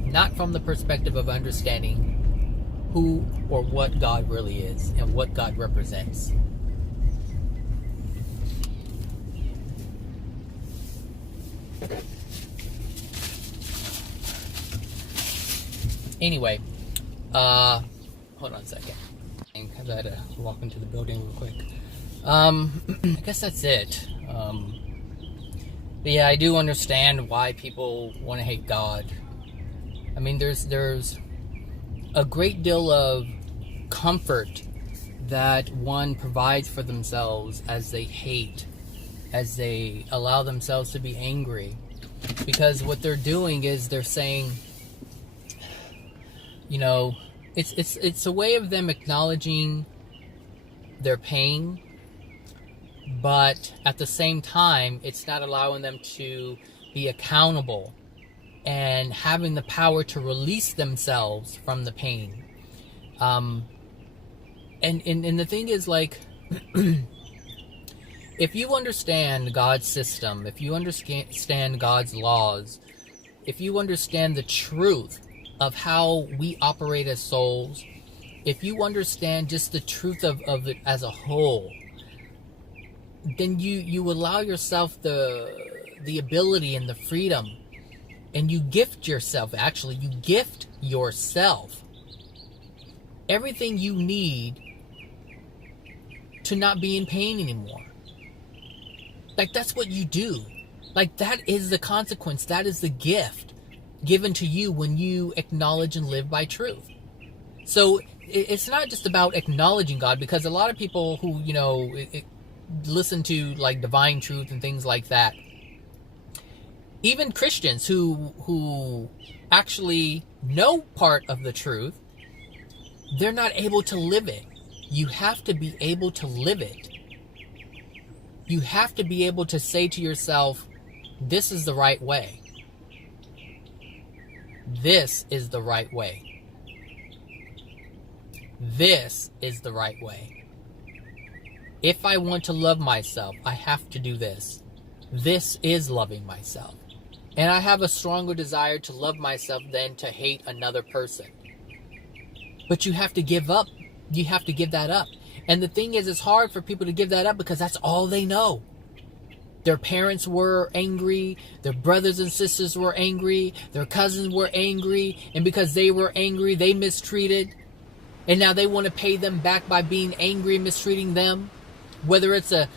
Not from the perspective of understanding who or what God really is and what God represents. Anyway, hold on a second. I gotta walk into the building real quick. I guess that's it. But yeah, I do understand why people want to hate God. I mean, there's a great deal of comfort that one provides for themselves as they hate, as they allow themselves to be angry. Because what they're doing is they're saying, it's a way of them acknowledging their pain, but at the same time, it's not allowing them to be accountable and having the power to release themselves from the pain. And the thing is, like, if you understand God's system, if you understand God's laws, if you understand the truth of how we operate as souls, if you understand just the truth of it as a whole, then you allow yourself the ability and the freedom, and you gift yourself, you gift yourself everything you need to not be in pain anymore. Like, that's what you do. Like, that is the consequence. That is the gift given to you when you acknowledge and live by truth. So it's not just about acknowledging God, because a lot of people who, listen to like divine truth and things like that, even Christians who actually know part of the truth, they're not able to live it. You have to be able to live it. You have to be able to say to yourself, this is the right way. This is the right way. This is the right way. If I want to love myself, I have to do this. This is loving myself. And I have a stronger desire to love myself than to hate another person. But you have to give up. You have to give that up. And the thing is, it's hard for people to give that up because that's all they know. Their parents were angry. Their brothers and sisters were angry. Their cousins were angry. And because they were angry, they mistreated. And now they want to pay them back by being angry and mistreating them. Whether it's a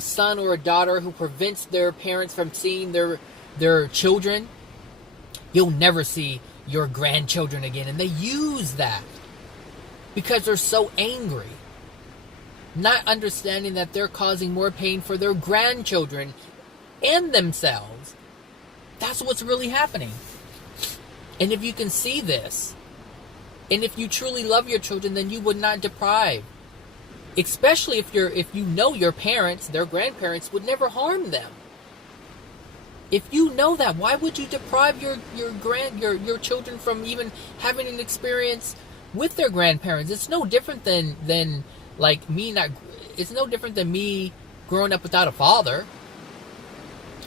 son or a daughter who prevents their parents from seeing their children, you'll never see your grandchildren again. And they use that because they're so angry, not understanding that they're causing more pain for their grandchildren and themselves. That's what's really happening. And if you can see this, and if you truly love your children, then you would not deprive. Especially if you know your parents, their grandparents would never harm them. If you know that, why would you deprive your children from even having an experience with their grandparents? It's no different than like me it's no different than me growing up without a father.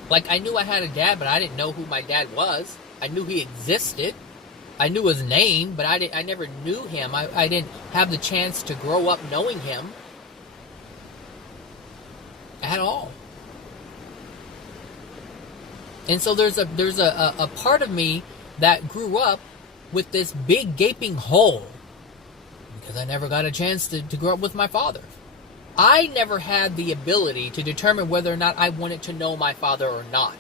Like, I knew I had a dad, but I didn't know who my dad was. I knew he existed. I knew his name, but I never knew him. I didn't have the chance to grow up knowing him at all. And so there's a part of me that grew up with this big gaping hole because I never got a chance to grow up with my father. I never had the ability to determine whether or not I wanted to know my father or not.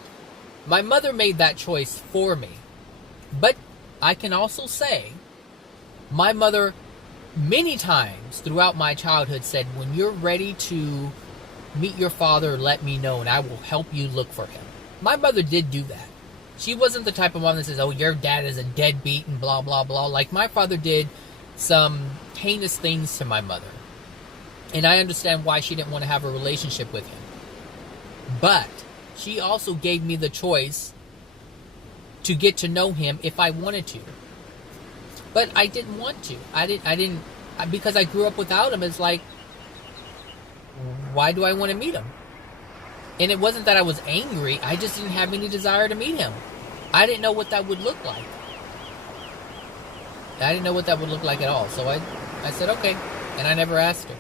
My mother made that choice for me. But I can also say my mother many times throughout my childhood said, when you're ready to meet your father, let me know and I will help you look for him. My mother did do that. She wasn't the type of mom that says, oh, your dad is a deadbeat and blah, blah, blah. Like, my father did some heinous things to my mother. And I understand why she didn't want to have a relationship with him. But she also gave me the choice to get to know him if I wanted to. But I didn't want to. I didn't because I grew up without him. It's like, why do I want to meet him? And it wasn't that I was angry. I just didn't have any desire to meet him. I didn't know what that would look like. I didn't know what that would look like at all. So I said, okay. And I never asked her.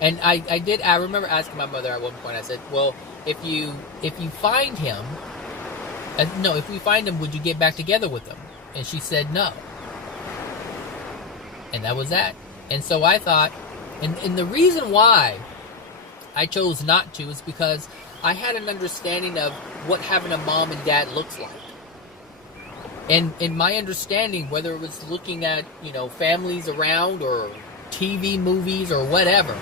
And I remember asking my mother at one point, I said, well, if you find him, if we find him, would you get back together with him? And she said no. And that was that. And so I thought, and the reason why I chose not to is because I had an understanding of what having a mom and dad looks like. And in my understanding, whether it was looking at, families around or TV movies or whatever,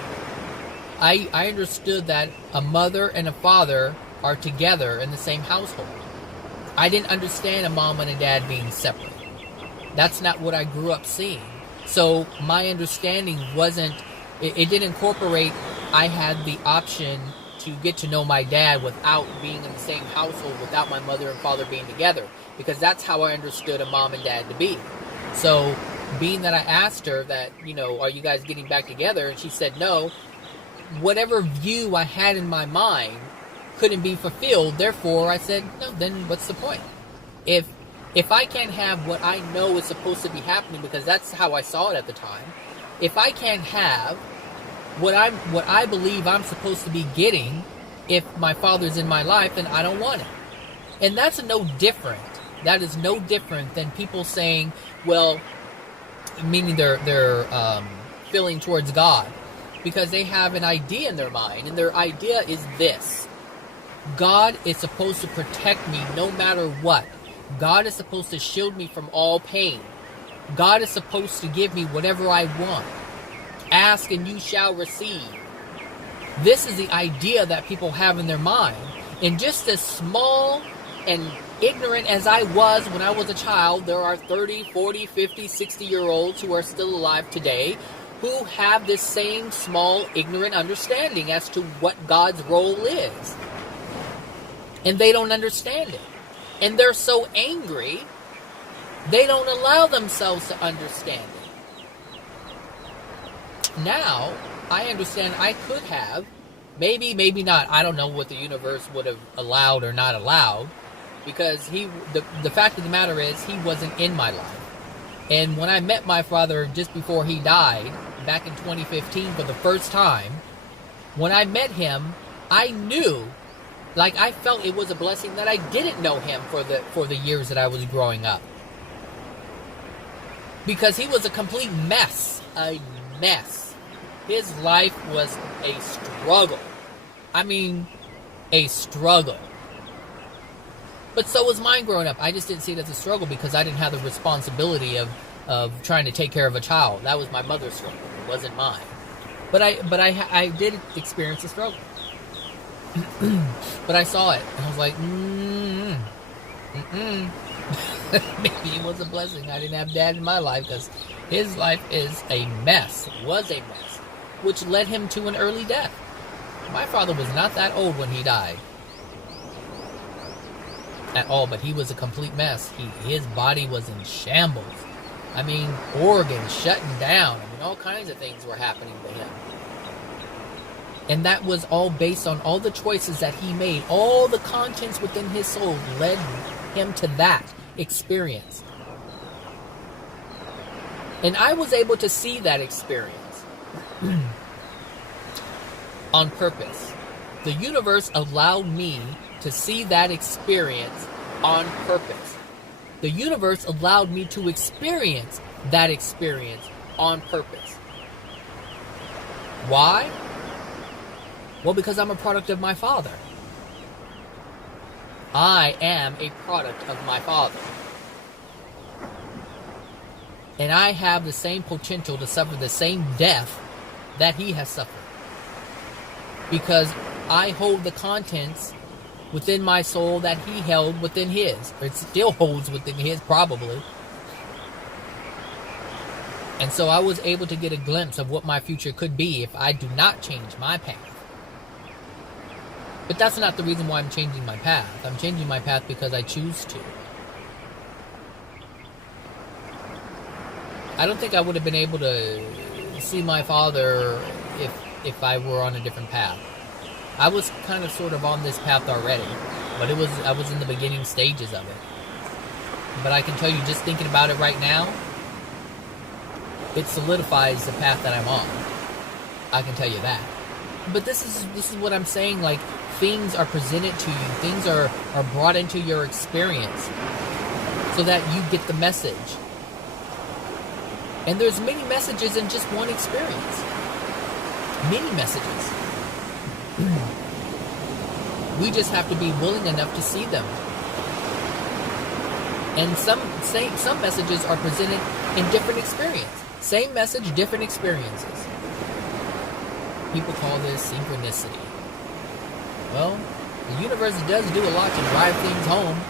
I understood that a mother and a father are together in the same household. I didn't understand a mom and a dad being separate. That's not what I grew up seeing. So my understanding it didn't incorporate, I had the option to get to know my dad without being in the same household, without my mother and father being together. Because that's how I understood a mom and dad to be. So being that I asked her that, are you guys getting back together? And she said no. Whatever view I had in my mind couldn't be fulfilled. Therefore, I said, no, then what's the point? If I can't have what I know is supposed to be happening, because that's how I saw it at the time, if I can't have what I believe I'm supposed to be getting if my father's in my life, then I don't want it. And that's no different. That is no different than people saying, well, meaning their feeling towards God, because they have an idea in their mind, and their idea is this: God is supposed to protect me no matter what. God is supposed to shield me from all pain. God is supposed to give me whatever I want. Ask and you shall receive. This is the idea that people have in their mind. And just as small and ignorant as I was when I was a child, there are 30, 40, 50, 60-year-olds who are still alive today who have this same small, ignorant understanding as to what God's role is. And they don't understand it. And they're so angry, they don't allow themselves to understand it. Now, I understand I could have, maybe not, I don't know what the universe would have allowed or not allowed, because the fact of the matter is, he wasn't in my life. And when I met my father just before he died, back in 2015 for the first time, when I met him, I knew, like I felt it was a blessing that I didn't know him for the years that I was growing up. Because he was a complete mess. A mess. His life was a struggle. I mean, a struggle. But so was mine growing up. I just didn't see it as a struggle because I didn't have the responsibility of trying to take care of a child. That was my mother's struggle. It wasn't mine. But I did experience a struggle. But I saw it. And I was like, maybe it was a blessing I didn't have dad in my life, because his life is a mess. Was a mess. Which led him to an early death. My father was not that old when he died. At all, but he was a complete mess. His body was in shambles. I mean, organs shutting down. I mean, all kinds of things were happening to him. And that was all based on all the choices that he made. All the contents within his soul led him to that experience. And I was able to see that experience on purpose. The universe allowed me to see that experience on purpose. The universe allowed me to experience that experience on purpose. Why? Well, because I'm a product of my father. I am a product of my father. And I have the same potential to suffer the same death that he has suffered. Because I hold the contents within my soul that he held within his. Or it still holds within his, probably. And so I was able to get a glimpse of what my future could be if I do not change my path. But that's not the reason why I'm changing my path. I'm changing my path because I choose to. I don't think I would have been able to see my father if I were on a different path. I was kind of sort of on this path already, but I was in the beginning stages of it. But I can tell you, just thinking about it right now, it solidifies the path that I'm on. I can tell you that. But this is what I'm saying, like, things are presented to you, things are brought into your experience so that you get the message. And there's many messages in just one experience. Many messages. We just have to be willing enough to see them. And some messages are presented in different experiences. Same message, different experiences. People call this synchronicity. Well, the universe does do a lot to drive things home.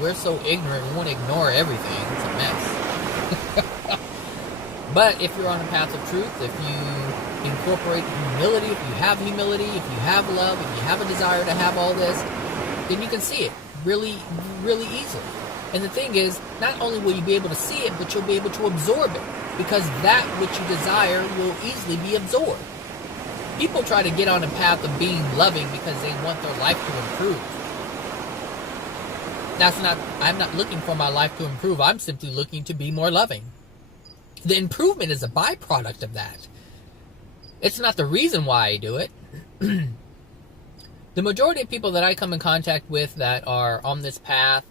We're so ignorant, we want to ignore everything. It's a mess. But if you're on a path of truth, if you incorporate humility, if you have humility, if you have love, if you have a desire to have all this, then you can see it really, really easily. And the thing is, not only will you be able to see it, but you'll be able to absorb it. Because that which you desire will easily be absorbed. People try to get on a path of being loving because they want their life to improve. I'm not looking for my life to improve. I'm simply looking to be more loving. The improvement is a byproduct of that. It's not the reason why I do it. The majority of people that I come in contact with that are on this path,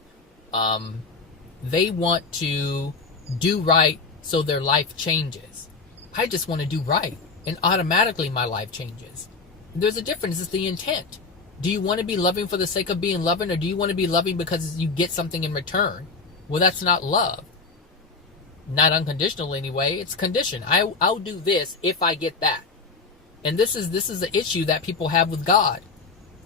they want to do right so their life changes. I just want to do right, and automatically my life changes. There's a difference. It's the intent. Do you want to be loving for the sake of being loving, or do you want to be loving because you get something in return? Well, that's not love. Not unconditional anyway. It's conditioned. I'll do this if I get that. And this is the issue that people have with God.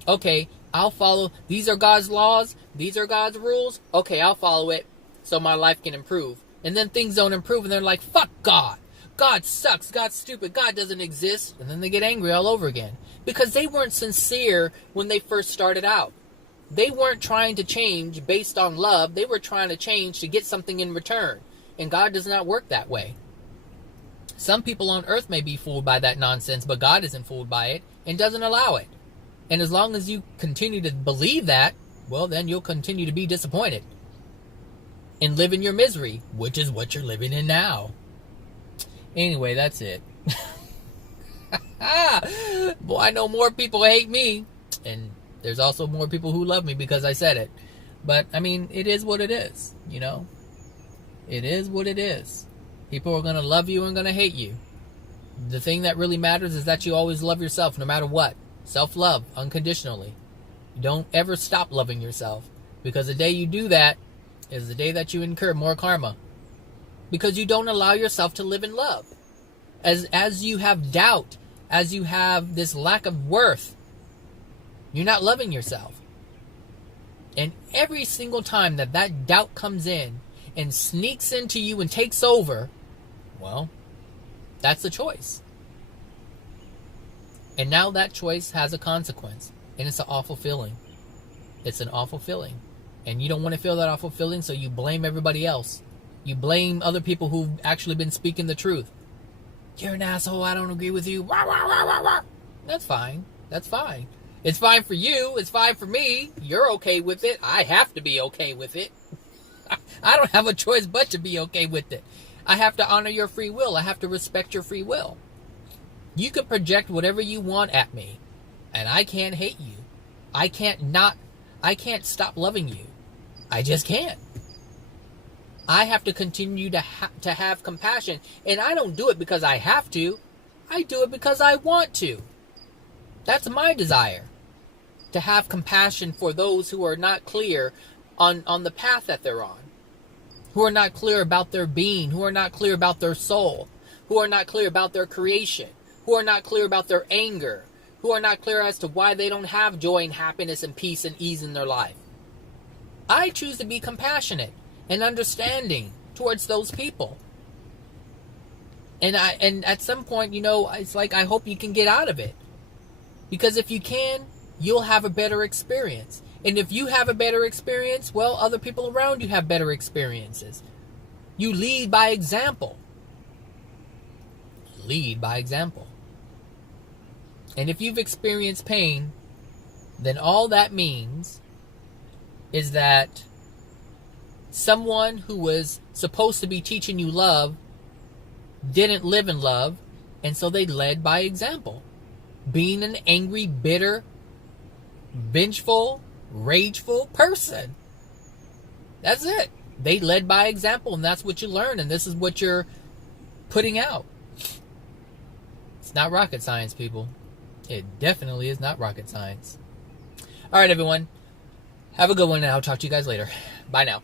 Okay, I'll follow. These are God's laws. These are God's rules. Okay, I'll follow it so my life can improve. And then things don't improve, and they're like, fuck God. God sucks, God's stupid, God doesn't exist. And then they get angry all over again. Because they weren't sincere when they first started out. They weren't trying to change based on love. They were trying to change to get something in return. And God does not work that way. Some people on earth may be fooled by that nonsense, but God isn't fooled by it and doesn't allow it. And as long as you continue to believe that, well, then you'll continue to be disappointed and live in your misery, which is what you're living in now. Anyway, that's it. Boy, I know more people hate me, and there's also more people who love me because I said it. But, I mean, it is what it is, you know? It is what it is. People are going to love you and going to hate you. The thing that really matters is that you always love yourself no matter what. Self-love, unconditionally. Don't ever stop loving yourself, because the day you do that is the day that you incur more karma, because you don't allow yourself to live in love. As you have doubt, as you have this lack of worth, you're not loving yourself. And every single time that doubt comes in and sneaks into you and takes over, well, that's the choice. And now that choice has a consequence. And it's an awful feeling. It's an awful feeling. And you don't want to feel that awful feeling, so you blame everybody else. You blame other people who've actually been speaking the truth. You're an asshole, I don't agree with you. Wah, wah, wah, wah, wah. That's fine. That's fine. It's fine for you. It's fine for me. You're okay with it. I have to be okay with it. I don't have a choice but to be okay with it. I have to honor your free will. I have to respect your free will. You can project whatever you want at me, and I can't hate you. I can't stop loving you. I just can't. I have to continue to have compassion, and I don't do it because I have to. I do it because I want to. That's my desire, to have compassion for those who are not clear on the path that they're on, who are not clear about their being, who are not clear about their soul, who are not clear about their creation, who are not clear about their anger, who are not clear as to why they don't have joy and happiness and peace and ease in their life. I choose to be compassionate and understanding towards those people. And at some point, you know, it's like, I hope you can get out of it. Because if you can, you'll have a better experience. And if you have a better experience, well, other people around you have better experiences. You lead by example. Lead by example. And if you've experienced pain, then all that means is that someone who was supposed to be teaching you love didn't live in love, and so they led by example. Being an angry, bitter, vengeful, rageful person. That's it. They led by example, and that's what you learn, and this is what you're putting out. It's not rocket science, people. It definitely is not rocket science. All right, everyone. Have a good one, and I'll talk to you guys later. Bye now.